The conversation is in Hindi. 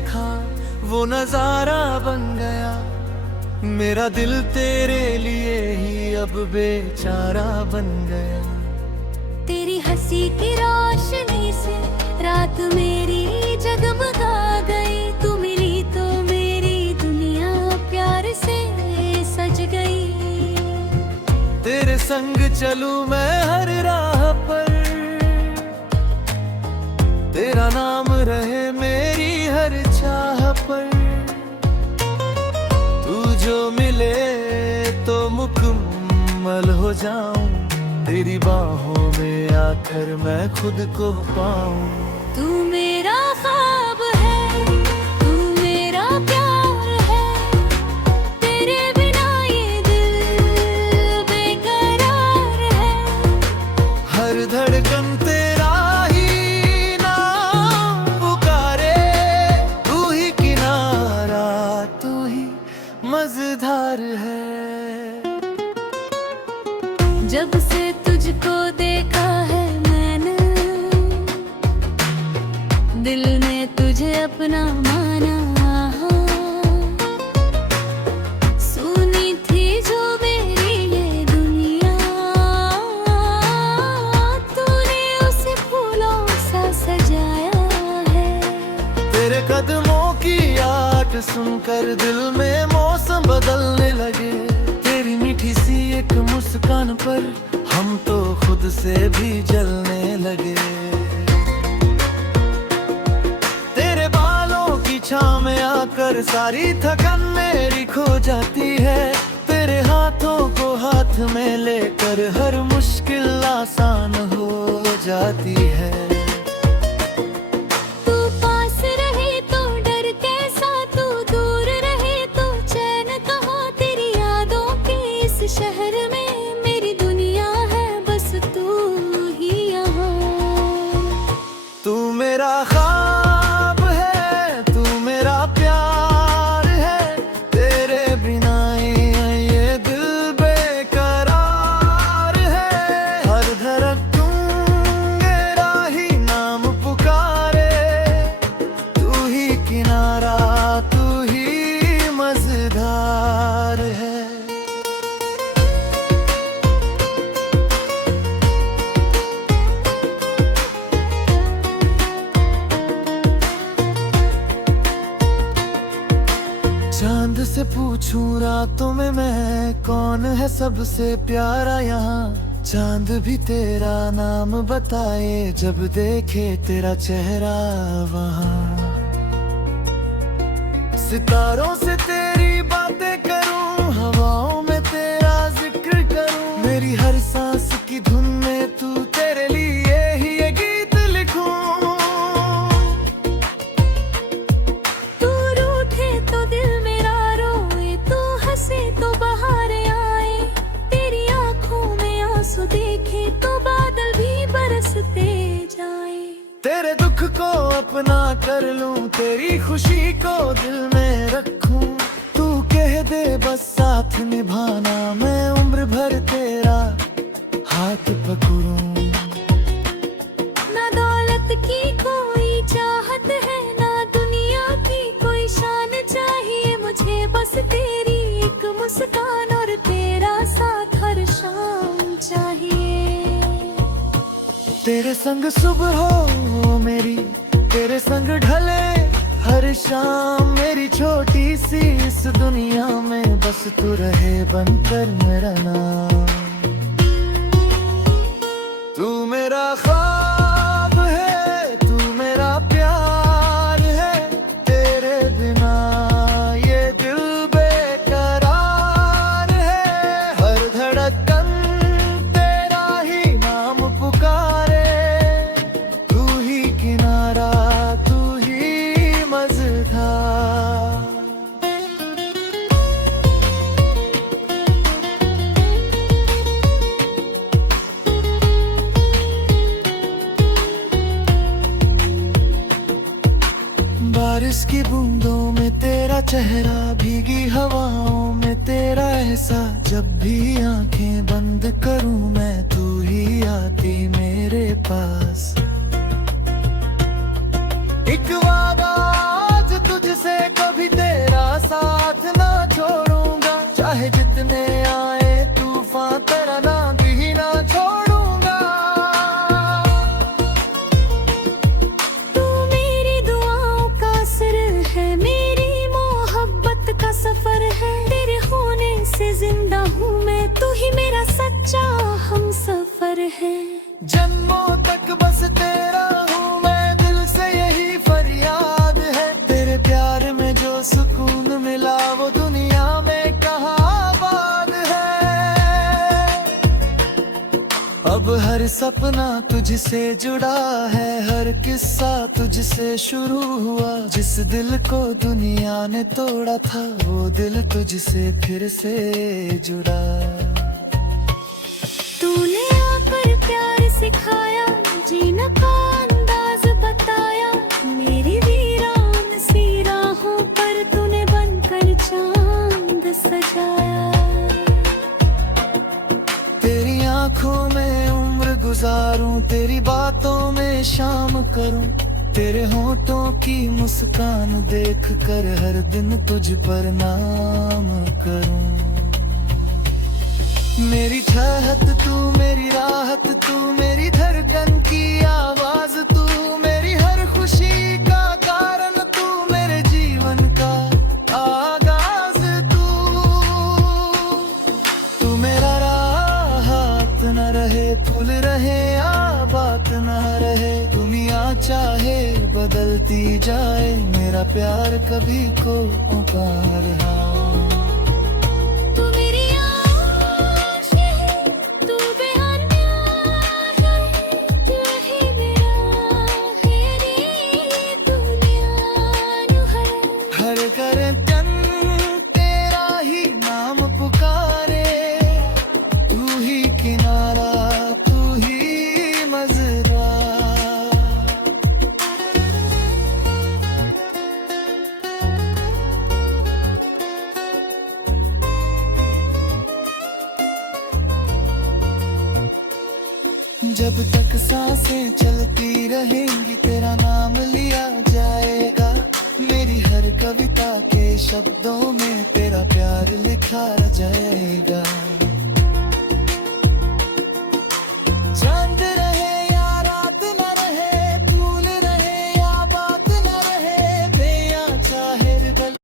देखा वो नजारा बन गया। मेरा दिल तेरे लिए ही अब बेचारा बन गया। तेरी हंसी की रोशनी से रात मेरी जगमगा गई। तू मिली तो मेरी दुनिया प्यार से सज गई। तेरे संग चलूं मैं हर राह पर, तेरा नाम रहे मेरी हर चाह पर। तू जो मिले तो मुकम्मल हो जाऊं, तेरी बाहों में आकर मैं खुद को पाऊं। तू मेरा ख्वाब है, तू मेरा प्यार है। तेरे बिना ये दिल बेकरार है। हर धड़कन तेरा ही नाम पुकारे। तू ही किनारा, तू ही मजेदार है। जब से तुझको देखा है मैंने, दिल ने तुझे अपना माना। सुनी थी जो मेरी ये दुनिया, तूने उसे फूलों सा सजाया है। तेरे कदमों की आवाज़ सुनकर दिल में मौसम बदलने लगे। तेरी मीठी सी एक मुस्कान पर हम तो खुद से भी जलने लगे। तेरे बालों की छाँव में आकर सारी थकन मेरी खो जाती है। तेरे हाथों को हाथ में लेकर हर मुश्किल आसान हो जाती है। तू पास रहे तो डर कैसा, तू दूर रहे तो चैन कहाँ। तेरी यादों के इस शहर में मेरी दुनिया है, बस तू ही यहाँ। तू मेरा ख्वाब है, तू मेरा प्यार है। तेरे बिना ये दिल बेकरार है। हर धड़कन तेरा ही नाम पुकारे। तू ही किनारा, तू ही मजेदार है। चांद से पूछूं रातों में मैं, कौन है सबसे प्यारा यहाँ। चांद भी तेरा नाम बताए जब देखे तेरा चेहरा वहाँ। सितारों से तेरी बातें करूं, हवाओं में तेरा जिक्र करूं। मेरी हर सांस की धुन में तू, तेरे लिए ही ये गीत लिखूं। तू रूठे तो दिल मेरा रोए, तू हंसे तो बहारें आए। तेरी आंखों में आंसू देखे तो बादल भी बरसते जाए। तेरे दुख को अपना कर लूं, तेरी खुशी को दिल में रखूं। तू कह दे बस साथ निभाना, मैं उम्र भर तेरा हाथ पकड़ूं। ना दौलत की कोई चाहत है, ना दुनिया की कोई शान चाहिए मुझे। बस तेरी एक मुस्कान और तेरा साथ हर शाम चाहिए। तेरे संग सुबह हो मेरी, तेरे संग ढले हर शाम मेरी। छोटी सी इस दुनिया में बस तू रहे बनकर मेरा नाम। तू मेरा ख्वाब है, तू मेरा प्यार है। तेरे बिना ये दिल बेकरार है। हर धड़कन तेरा ही नाम पुकारे। तू ही किनारा, तू ही मजेदार। बारिश की बूंदों में तेरा चेहरा, भीगी हवाओं में तेरा एहसास। जब भी आंखें बंद करूं मैं, तू ही आती मेरे पास। एक वादा आज तुझ कितने आए तूफान, तेरा नाम भी ना छोड़ूंगा। तू मेरी दुआओं का असर है, मेरी मोहब्बत का सफर है। तेरे होने से जिंदा हूँ मैं, तू ही मेरा सच्चा हम सफर है। जन्मों तक बस तेरा हूँ मैं, दिल से यही फरियाद है। तेरे प्यार में जो सुकून मिला वो दुनिया में कहाँ आबाद है। अब हर सपना तुझसे जुड़ा है, हर किस्सा तुझसे शुरू हुआ। जिस दिल को दुनिया ने तोड़ा था वो दिल तुझसे फिर से जुड़ा। तूने आकर प्यार सिखाया, जीना का अंदाज बताया। मेरी वीरान सी राहों पर तूने बनकर चांद सजाया। तेरी आंखों में उम्र गुजारूं, तेरी बातों में शाम करूं। तेरे होठों की मुस्कान देख कर हर दिन तुझ पर नाम करूं। मेरी चाहत तू, मेरी राहत तू, मेरी धड़कन की आवाज तू, मेरी हर खुशी का कारण तू, मेरे जीवन का आगाज तू। तू मेरा राहत न रहे, फूल रहे या बात न रहे। दुनिया चाहे बदलती जाए, मेरा प्यार कभी को पार है। करे तन तेरा ही नाम पुकारे, तू ही किनारा तू ही मजरा। जब तक सांसें चलती रहेंगी तेरा नाम लिया जाएगा। मेरी हर कविता के शब्दों में तेरा प्यार लिखा जाएगा।